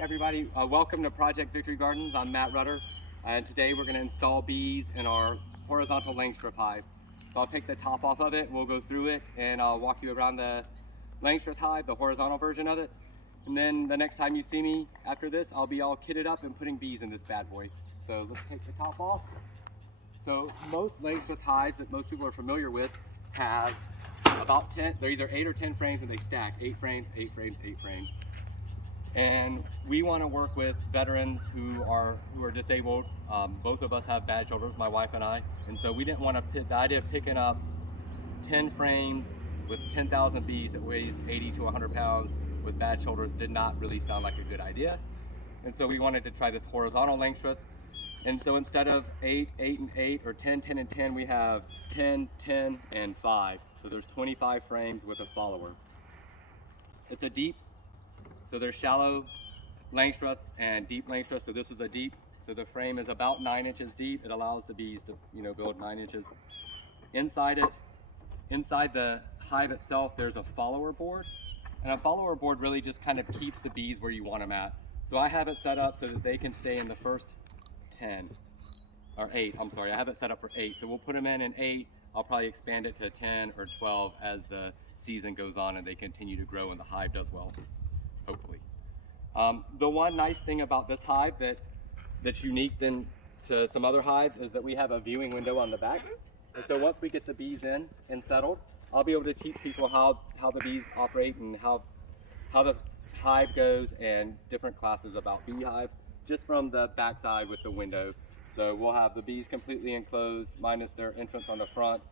Everybody, welcome to Project Victory Gardens. I'm Matt Rutter, and today we're going to install bees in our horizontal Langstroth hive. So I'll take the top off of it, and we'll go through it, and I'll walk you around the Langstroth hive, the horizontal version of it. And then the next time you see me after this, I'll be all kitted up and putting bees in this bad boy. So let's take the top off. So most Langstroth hives that most people are familiar with have about 10, they're either 8 or 10 frames and they stack 8 frames, 8 frames, 8 frames. And we want to work with veterans who are disabled. Both of us have bad shoulders, my wife and I, and so we didn't want to the idea of picking up 10 frames with 10,000 bees that weighs 80 to 100 pounds with bad shoulders did not really sound like a good idea. And so we wanted to try this horizontal Langstroth. And so instead of 8, 8, and 8, or 10, 10, and 10, we have 10, 10, and 5. So there's 25 frames with a follower. It's a deep. So there's shallow Langstroths and deep Langstroths. So this is a deep. So the frame is about 9 inches deep. It allows the bees to, build 9 inches. Inside the hive itself, there's a follower board. And a follower board really just kind of keeps the bees where you want them at. So I have it set up so that they can stay in the first 10, or 8, I'm sorry. I have it set up for 8. So we'll put them in 8. I'll probably expand it to 10 or 12 as the season goes on and they continue to grow and the hive does well. Hopefully. The one nice thing about this hive that's unique than to some other hives is that we have a viewing window on the back. And so once we get the bees in and settled, I'll be able to teach people how the bees operate and how the hive goes and different classes about beehive just from the backside with the window. So we'll have the bees completely enclosed minus their entrance on the front,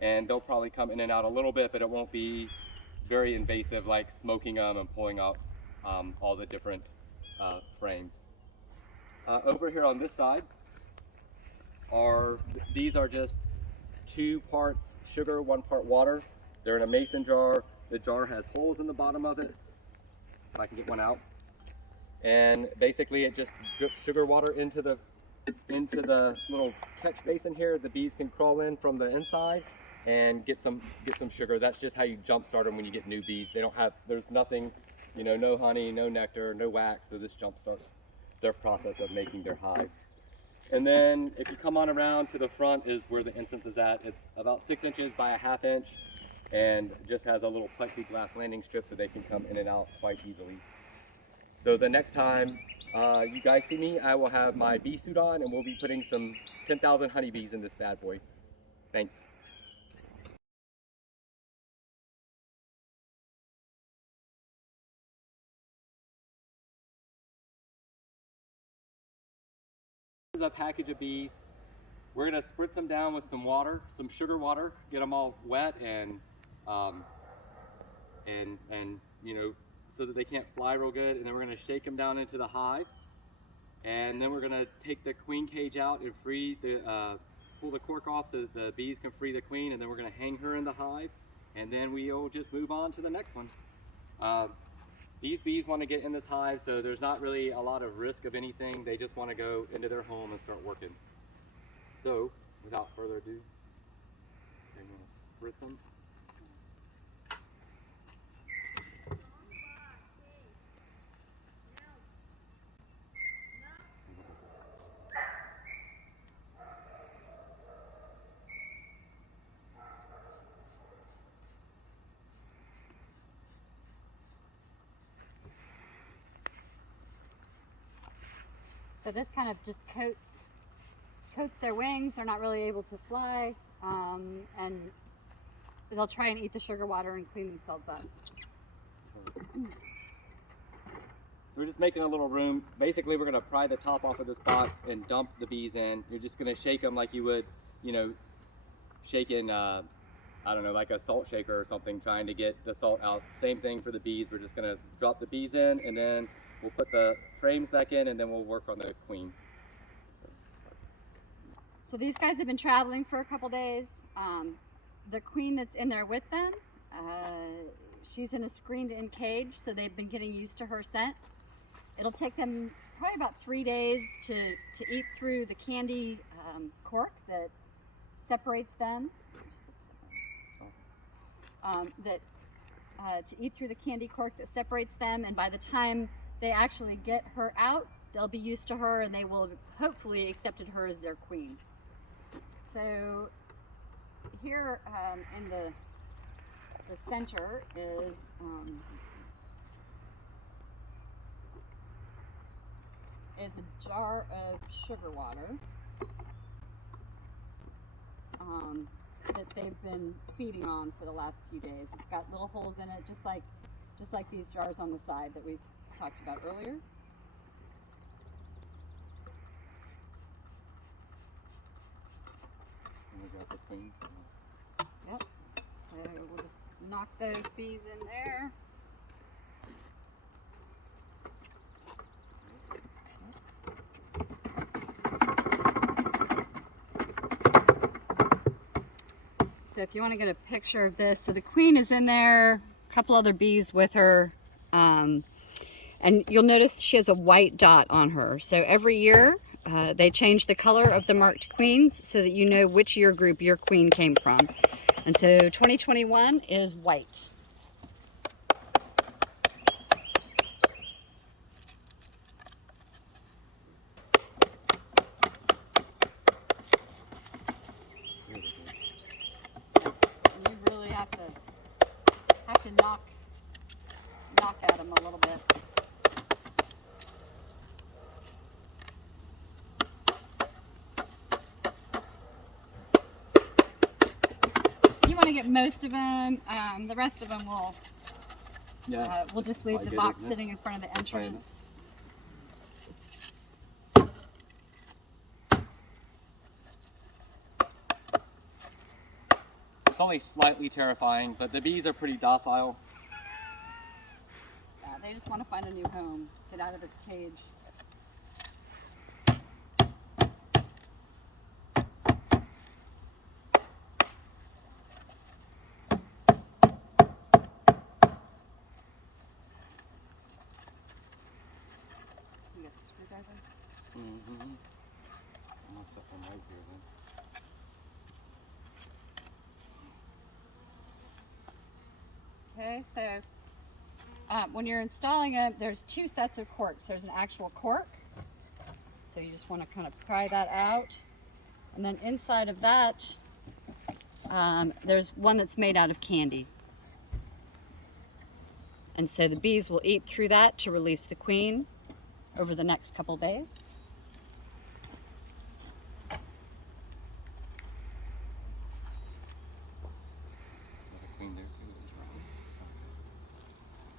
and they'll probably come in and out a little bit, but it won't be very invasive like smoking them and pulling out all the different frames. Over here on this side these are just 2 parts sugar, 1 part water. They're in a mason jar. The jar has holes in the bottom of it, if I can get one out. And basically it just drips sugar water into the little catch basin here. The bees can crawl in from the inside and get some sugar. That's just how you jump start them when you get new bees. There's nothing, no honey, no nectar, no wax, so this jump starts their process of making their hive. And then if you come on around to the front is where the entrance is at. It's about 6 inches by a ½ inch and just has a little plexiglass landing strip so they can come in and out quite easily. So the next time you guys see me, I will have my bee suit on and we'll be putting some 10,000 honeybees in this bad boy. Thanks. This is a package of bees. We're gonna spritz them down with some water, some sugar water, get them all wet and so that they can't fly real good. And then we're gonna shake them down into the hive. And then we're gonna take the queen cage out and pull the cork off so that the bees can free the queen. And then we're gonna hang her in the hive. And then we'll just move on to the next one. These bees want to get in this hive, so there's not really a lot of risk of anything. They just want to go into their home and start working. So, without further ado, I'm going to spritz them. So this kind of just coats their wings. They're not really able to fly, and they'll try and eat the sugar water and clean themselves up. So we're just making a little room. Basically, we're going to pry the top off of this box and dump the bees in. You're just going to shake them like you would, shaking, I don't know, like a salt shaker or something, trying to get the salt out. Same thing for the bees. We're just going to drop the bees in, and then we'll put the frames back in, and then we'll work on the queen. So these guys have been traveling for a couple days. The queen that's in there with them, she's in a screened-in cage, so they've been getting used to her scent. It'll take them probably about 3 days to eat through the candy cork that separates them. To eat through the candy cork that separates them, and by the time they actually get her out, they'll be used to her and they will have hopefully accepted her as their queen. So here in the center is a jar of sugar water that they've been feeding on for the last few days. It's got little holes in it, just like these jars on the side that we talked about earlier. Yep. So we'll just knock those bees in there. So if you want to get a picture of this, so the queen is in there, a couple other bees with her, and you'll notice she has a white dot on her. So every year they change the color of the marked queens so that you know which year group your queen came from. And so 2021 is white. You really have to knock at them a little bit. You want to get most of them. The rest of them we'll just leave the box sitting in front of the entrance. It's only slightly terrifying, but the bees are pretty docile. Yeah, they just want to find a new home, get out of this cage. You got the screwdriver? Mm-hmm. I'm gonna set them right here then. Okay, so when you're installing it, there's two sets of corks. There's an actual cork, so you just want to kind of pry that out. And then inside of that, there's one that's made out of candy. And so the bees will eat through that to release the queen over the next couple days.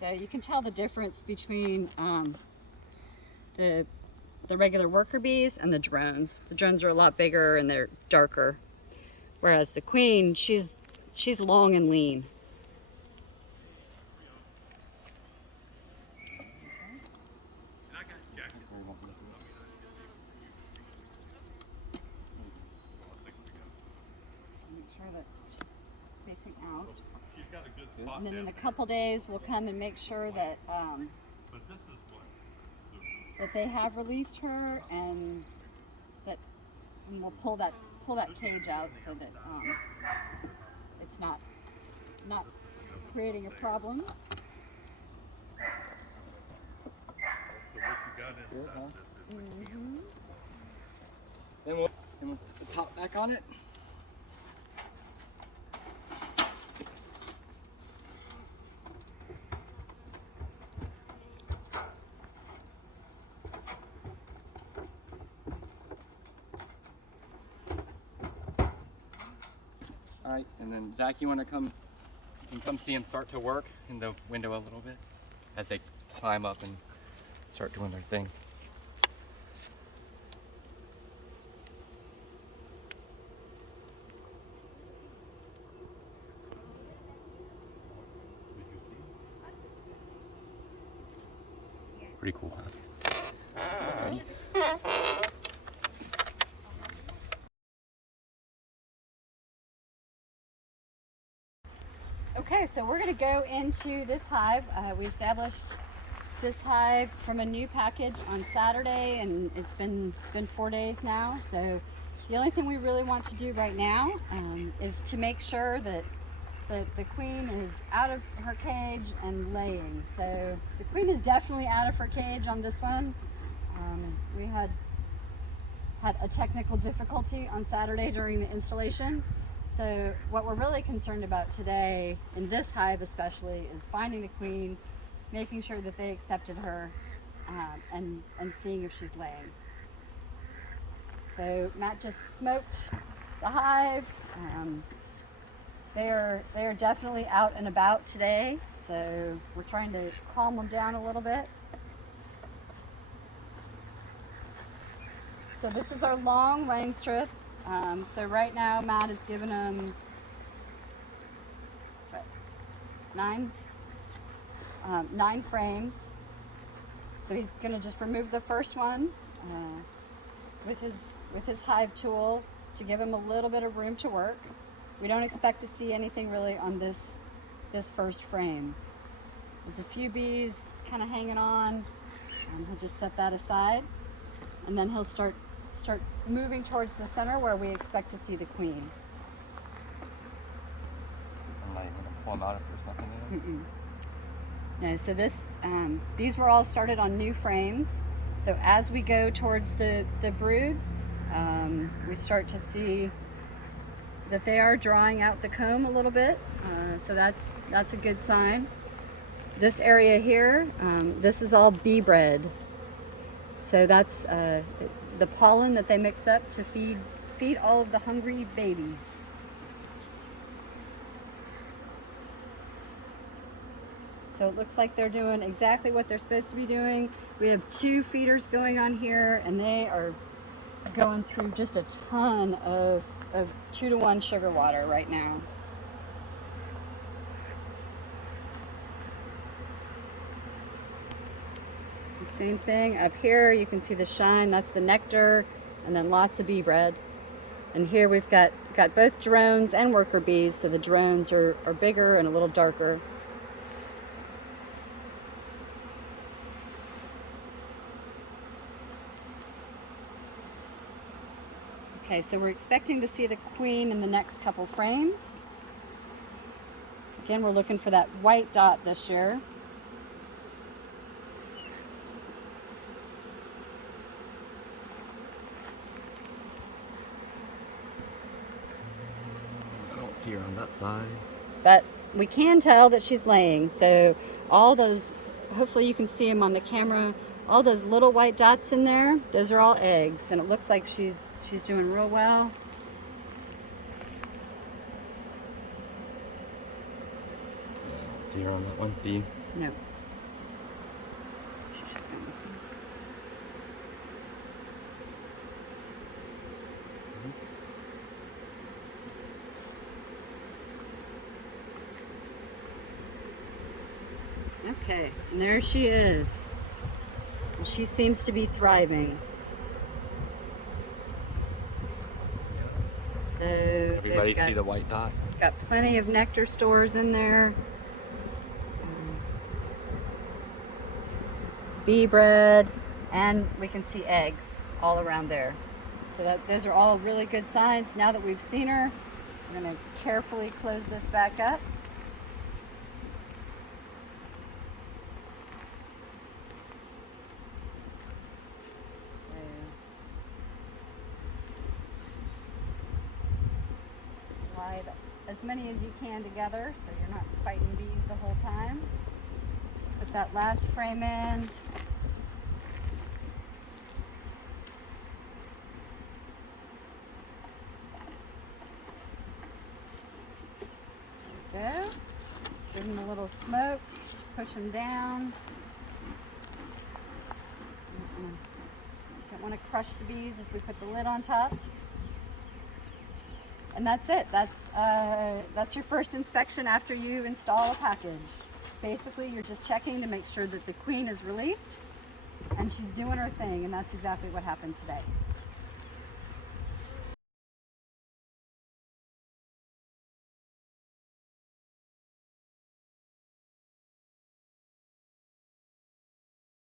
So you can tell the difference between the regular worker bees and the drones. The drones are a lot bigger and they're darker, whereas the queen, she's long and lean. Make sure that she's facing out. And then in a couple days, we'll come and make sure that that they have released her, and we'll pull that cage out so that it's not creating a problem. Mm-hmm. Then we'll put the top back on it. All right, and then Zach, you want to come see them start to work in the window a little bit as they climb up and start doing their thing. Pretty cool, huh? Ready? Okay, so we're going to go into this hive. We established this hive from a new package on Saturday, and it's been 4 days now. So the only thing we really want to do right now is to make sure that the queen is out of her cage and laying. So the queen is definitely out of her cage on this one. We had a technical difficulty on Saturday during the installation. So what we're really concerned about today, in this hive especially, is finding the queen, making sure that they accepted her, and seeing if she's laying. So Matt just smoked the hive. They are definitely out and about today, so we're trying to calm them down a little bit. So this is our Long Langstroth. So right now Matt has given them nine frames. So he's going to just remove the first one with his hive tool to give him a little bit of room to work. We don't expect to see anything really on this first frame. There's a few bees kind of hanging on. He'll just set that aside, and then he'll start moving towards the center where we expect to see the queen. I'm not even going to pull them out if there's nothing in them. No, so these were all started on new frames. So as we go towards the brood, we start to see that they are drawing out the comb a little bit. So that's a good sign. This area here, this is all bee bread. So that's the pollen that they mix up to feed all of the hungry babies. So it looks like they're doing exactly what they're supposed to be doing. We have 2 feeders going on here, and they are going through just a ton of 2-to-1 sugar water right now. The same thing up here, you can see the shine, that's the nectar, and then lots of bee bread. And here we've got both drones and worker bees, so the drones are bigger and a little darker. Okay, so we're expecting to see the queen in the next couple frames. Again, we're looking for that white dot this year. I don't see her on that side. But we can tell that she's laying. So all those, hopefully you can see them on the camera, all those little white dots in there, those are all eggs, and it looks like she's doing real well. I don't see her on that one. Do you? No. She should be on this one. Okay, and there she is. She seems to be thriving. So Everybody see the white dot? Got plenty of nectar stores in there. Bee bread, and we can see eggs all around there. So those are all really good signs. Now that we've seen her, I'm going to carefully close this back up. Slide as many as you can together so you're not fighting bees the whole time. Put that last frame in. There we go. Give them a little smoke. Push them down. Don't want to crush the bees as we put the lid on top. And that's it. That's your first inspection after you install a package. Basically, you're just checking to make sure that the queen is released and she's doing her thing, and that's exactly what happened today.